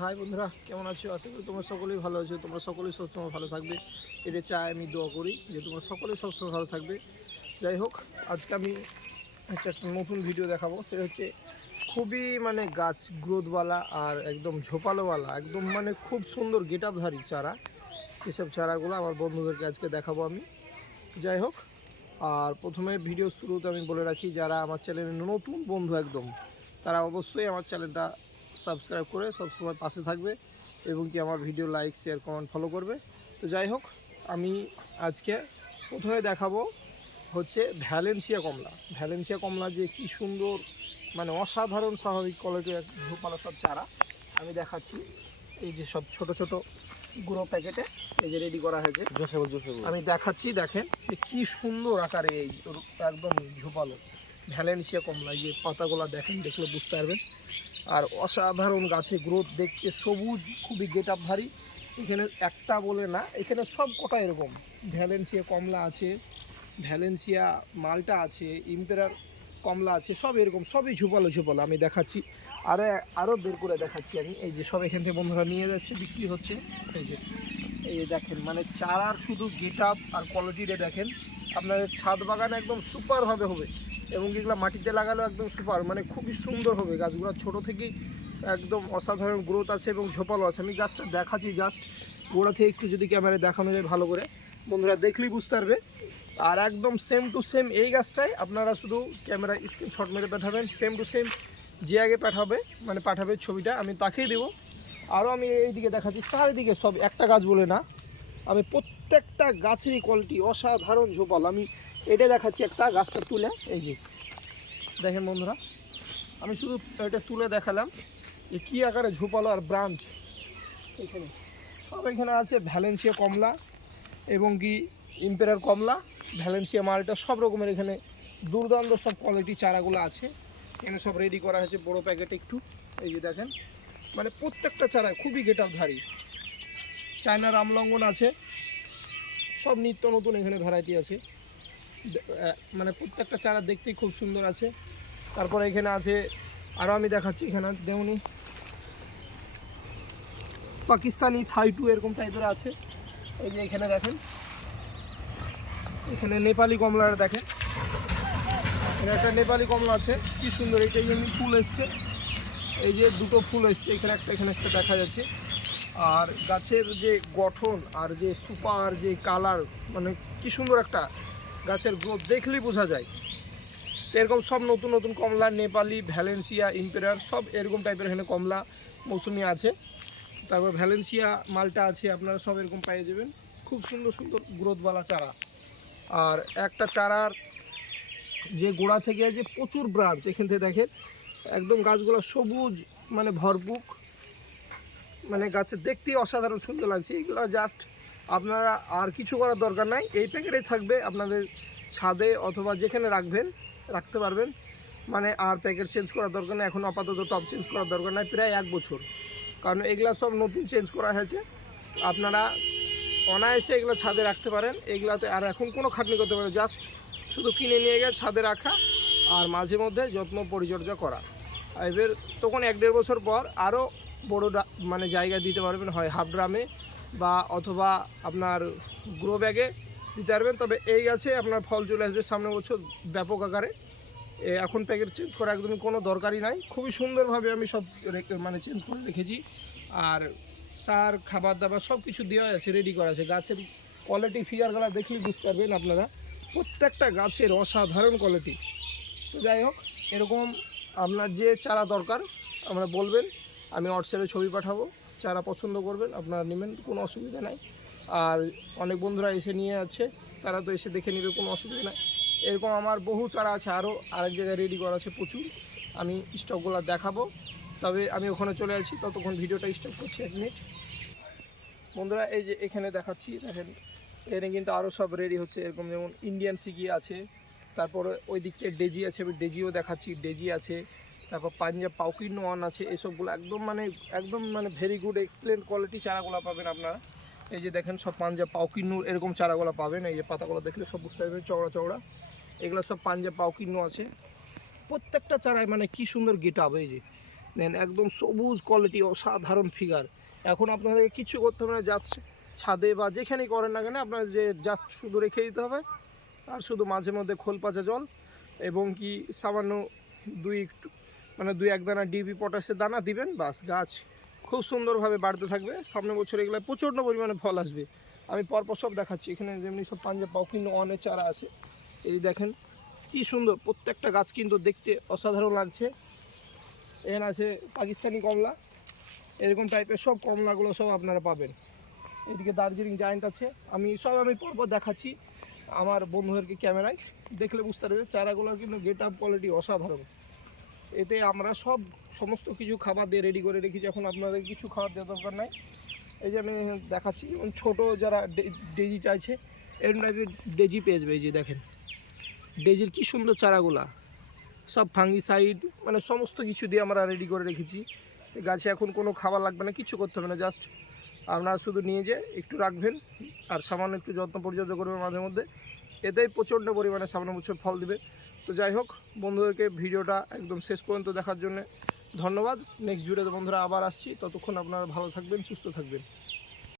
High বন্ধুরা, কেমন আছো? আশা করি তোমরা সকলেই ভালো আছো। তোমরা সকলেই সবসময় ভালো থাকবে। এটা চাই আমি দোয়া করি যে তোমরা সকলেই সবসময় ভালো থাকবে। যাই হোক, আজকে আমি একটা নতুন ভিডিও দেখাবো। সেটা হচ্ছে খুবই মানে গাছ গ্রোথওয়ালা আর একদম ঝোপালোওয়ালা, একদম মানে খুব সুন্দর গেট আপধারী চারা। সেসব চারাগুলো আমার বন্ধুদেরকে আজকে দেখাবো আমি। যাই হোক, আর প্রথমে ভিডিও শুরুতে আমি বলে রাখি, যারা আমার চ্যানেলের নতুন বন্ধু একদম, তারা অবশ্যই আমার চ্যানেলটা সাবস্ক্রাইব করে সবসময় পাশে থাকবে এবং কি আমার video like share comment follow করবে। তো যাই হোক আমি আজকে প্রথমে দেখাবো হচ্ছে ভ্যালেন্সিয়া কমলা। ভ্যালেন্সিয়া কমলা যে কি সুন্দর মানে অসাধারণ স্বাভাবিক কোয়ালিটির এক ঝোপালো সব চারা। আমি দেখাচ্ছি এই যে সব ছোট ছোট গুঁড়ো প্যাকেটে এই যে রেডি করা হয়েছে। আমি দেখাচ্ছি দেখেন যে কি সুন্দর আকারে এই একদম ঝোপালো। ভ্যালেন্সিয়া কমলা এই যে পাতাগুলো দেখেন দেখলে বুঝতে পারবেন। আর অসাধারণ গাছে গ্রোথ দেখতে, সবুজ, খুবই গেট ভারী। এখানে একটা বলে না, এখানে সব কটা এরকম। ভ্যালেন্সিয়া কমলা আছে, ভ্যালেন্সিয়া মালটা আছে, ইম্পেরার কমলা আছে, সব এরকম, সবই ঝুপালো ঝুপালো আমি দেখাচ্ছি। আরও আরও বের করে দেখাচ্ছি আমি। এই যে সব এখান থেকে বন্ধুরা নিয়ে যাচ্ছে, বিক্রি হচ্ছে। এই যে এই যে দেখেন মানে চারার শুধু গেট আপ আর কোয়ালিটিটা দেখেন, আপনাদের ছাদ বাগান একদম সুপারভাবে হবে। এবং এগুলো মাটিতে লাগালেও একদম সুপার মানে খুবই সুন্দর হবে গাছগুলো। ছোট থেকেই একদম অসাধারণ গ্রোথ আছে এবং ঝোপালো আছে। আমি গাছটা দেখাচ্ছি জাস্ট গোড়া থেকে একটু যদি ক্যামেরায় দেখানো যায় ভালো করে। বন্ধুরা দেখলেই বুঝতে পারবে। আর একদম সেম টু সেম এই গাছটাই আপনারা শুধু ক্যামেরা স্ক্রিনশট মেরে পাঠাবেন। সেম টু সেম যে আগে পাঠাবে মানে পাঠাবে ছবিটা, আমি তাকেই দেবো। আরও আমি এইদিকে দেখাচ্ছি, চারিদিকে সব একটা গাছ বলে না। আমি প্রত্যেকটা গাছেরই কোয়ালিটি অসাধারণ ঝোপাল। আমি এটা দেখাচ্ছি একটা, গাছটা তুলে, এই যে। দেখেন বন্ধুরা, আমি শুধু এটা তুলে দেখালাম যে কী আকারে ঝোপালো আর ব্রাঞ্চ এখানে, সব এখানে আছে ভ্যালেন্সিয়া কমলা এবং কি ইম্পেরার কমলা ভ্যালেন্সিয়া মালটা, সব রকমের এখানে দুর্দান্ত সব কোয়ালিটি চারাগুলো আছে। এখানে সব রেডি করা হয়েছে, বড় প্যাকেট একটু। এই যে দেখেন মানে প্রত্যেকটা চারা খুবই গেট ধারী। চায়না রামলঙ্গন আছে সব নিত্য নতুন এখানে ভ্যারাইটি আছে। মানে প্রত্যেকটা চারা দেখতেই খুব সুন্দর আছে। তারপরে এখানে আছে আরও আমি দেখাচ্ছি এখানে দেউনি পাকিস্তানি থাই টু এরকম টাইপের আছে। এই যে এখানে দেখেন। এখানে নেপালি কমলার দেখেন। এখানে একটা নেপালি কমলা আছে, কি সুন্দর, এটা এমনি ফুল এসছে। এই যে দুটো ফুল এসছে, এখানে একটা এখানে একটা দেখা যাচ্ছে। আর গাছের যে গঠন আর যে সুপার, যে কালার মানে কি সুন্দর একটা গাছের গ্রোথ দেখলেই বোঝা যায়। তো এরকম সব নতুন নতুন কমলা, নেপালি, ভ্যালেন্সিয়া ইম্পেরার সব এরকম টাইপের এখানে কমলা মৌসুমি আছে। তারপর ভ্যালেন্সিয়া মালটা আছে, আপনারা সব এরকম পেয়ে যাবেন। খুব সুন্দর সুন্দর গ্রোথওয়ালা চারা। আর একটা চারার যে গোড়া থেকে যে প্রচুর ব্রাঞ্চ এখান থেকে দেখেন, একদম গাছগুলো সবুজ মানে ভরপুর মানে গাছে দেখতেই অসাধারণ সুন্দর লাগছে। এগুলো জাস্ট আপনারা আর কিছু করার দরকার নাই। এই প্যাকেটেই থাকবে আপনাদের ছাদে অথবা যেখানে রাখবেন, রাখতে পারবেন। মানে আর প্যাকেট চেঞ্জ করার দরকার নেই। এখন আপাতত টপ চেঞ্জ করার দরকার নাই। প্রায় এক বছর। কারণ এগুলা সব নতুন চেঞ্জ করা হয়েছে। আপনারা অনায়াসে এগুলো ছাদে রাখতে পারেন। এগুলাতে আর এখন কোনো খাটনি করতে পারেন জাস্ট শুধু কিনে নিয়ে গিয়ে ছাদে রাখা আর মাঝে মধ্যে যত্ন পরিচর্যা করা। এবার তখন এক দেড় বছর পর আরও বড় মানে জায়গা দিতে পারবেন, হয় হাফ ড্রামে বা অথবা আপনার গ্রো ব্যাগে দিতে পারবেন। তবে এই গাছে আপনার ফল চলে আসবে সামনে বছর ব্যাপক আকারে। এখন প্যাকেট চেঞ্জ করা একদমই কোনো দরকারই নাই। খুবই সুন্দরভাবে আমি সব মানে চেঞ্জ করে রেখেছি। আর সার, খাবার দাবার সব কিছু দেওয়া আছে রেডি করা আছে। গাছের কোয়ালিটি ফিগারগুলো দেখলেই বুঝতে পারবেন আপনারা। প্রত্যেকটা গাছের অসাধারণ কোয়ালিটি তো যাই হোক, এরকম আপনার যে চারা দরকার, আমরা বলবেন। আমি হোয়াটসঅ্যাপে ছবি পাঠাবো। যারা পছন্দ করবেন, আপনারা নেবেন, কোনো অসুবিধা নাই। আর অনেক বন্ধুরা এসে নিয়ে আছে, তারা তো এসে দেখে নেবে, কোনো অসুবিধা নাই। এরকম আমার বহু চারা আছে আরও আরেক জায়গায় রেডি করা আছে প্রচুর। আমি স্টকগুলো দেখাবো। তবে আমি ওখানে চলে আসি, ততক্ষণ ভিডিওটা স্টপ করছি এক মিনিট বন্ধুরা, এই যে এখানে দেখাচ্ছি, দেখেন, এখানে কিন্তু আরও সব রেডি হচ্ছে। এরকম যেমন ইন্ডিয়ান সিকি আছে, তারপরে ওই দিকটা ডেজি আছে, আমি ডেজিও দেখাচ্ছি ডেজি আছে। তারপর পাঞ্জাব পাউকিন ওয়ান আছে, এসবগুলো একদম মানে একদম মানে ভেরি গুড এক্সেলেন্ট কোয়ালিটি চারাগুলো পাবেন আপনারা। এই যে দেখেন সব পাঞ্জাব পাউকিন্নুর এরকম চারাগুলো পাবেন, এই যে পাতাগুলো দেখলে সব বুঝতে পারবেন চওড়া চওড়া। এগুলো সব পাঞ্জাব পাউকিন্নু আছে। প্রত্যেকটা চারায় মানে কি সুন্দর গেট আপ এই যে। দেন একদম সবুজ কোয়ালিটি অসাধারণ ফিগার এখন আপনাদেরকে কিছু করতে হবে না জাস্ট ছাদে বা যেখানেই করেন না কেন, আপনার যে জাস্ট শুধু রেখে দিতে হবে। আর শুধু মাঝে মধ্যে খোল পাচা জল এবং কি সামান্য দুই মানে দুই এক দানা ডিপি পটাশের দানা দিবেন, বাস গাছ খুব সুন্দরভাবে বাড়তে থাকবে। সামনে বছর এগুলো প্রচণ্ড পরিমাণে ফল আসবে। আমি পরপর সব দেখাচ্ছি, এখানে যেমনি সব পাঞ্জাব পাউকিন্ন অনেক চারা আছে। এই দেখেন, কি সুন্দর, প্রত্যেকটা গাছ কিন্তু দেখতে অসাধারণ লাগছে। এখানে আছে পাকিস্তানি কমলা, এরকম টাইপের সব কমলাগুলো সব আপনারা পাবেন। এদিকে দার্জিলিং জায়েন্ট আছে, আমি সব আমি পরপর দেখাচ্ছি আমার বন্ধুদেরকে ক্যামেরায়। দেখলে বুঝতে পারবে চারাগুলোর কিন্তু গেট আপ কোয়ালিটি অসাধারণ। এতে আমরা সব সমস্ত কিছু খাবার দিয়ে রেডি করে রেখেছি। এখন আপনাদের কিছু খাবার দেওয়ার দরকার নাই। এই যে আমি দেখাচ্ছি যেমন ছোটো যারা ডেজি চাইছে এরকম টাইপের ডেজি পেয়ে যাবে, এই যে দেখেন। ডেজির কি সুন্দর চারাগুলা। সব ফাঙ্গিসাইড মানে সমস্ত কিছু দিয়ে আমরা রেডি করে রেখেছি। গাছে এখন কোনো খাবার লাগবে না, কিছু করতে হবে না জাস্ট আপনারা শুধু নিয়ে যেয়ে একটু রাখবেন, আর সামান্য একটু যত্ন পরিচর্যা করবেন মাঝে মধ্যে। এতেই প্রচণ্ড পরিমাণে সামনে বছর ফল দিবে। তো যাই হোক, বন্ধুদেরকে ভিডিওটা একদম শেষ পর্যন্ত দেখার জন্য ধন্যবাদ। নেক্সট ভিডিওতে বন্ধুরা আবার আসছি। ততক্ষণ আপনারা ভালো থাকবেন, সুস্থ থাকবেন।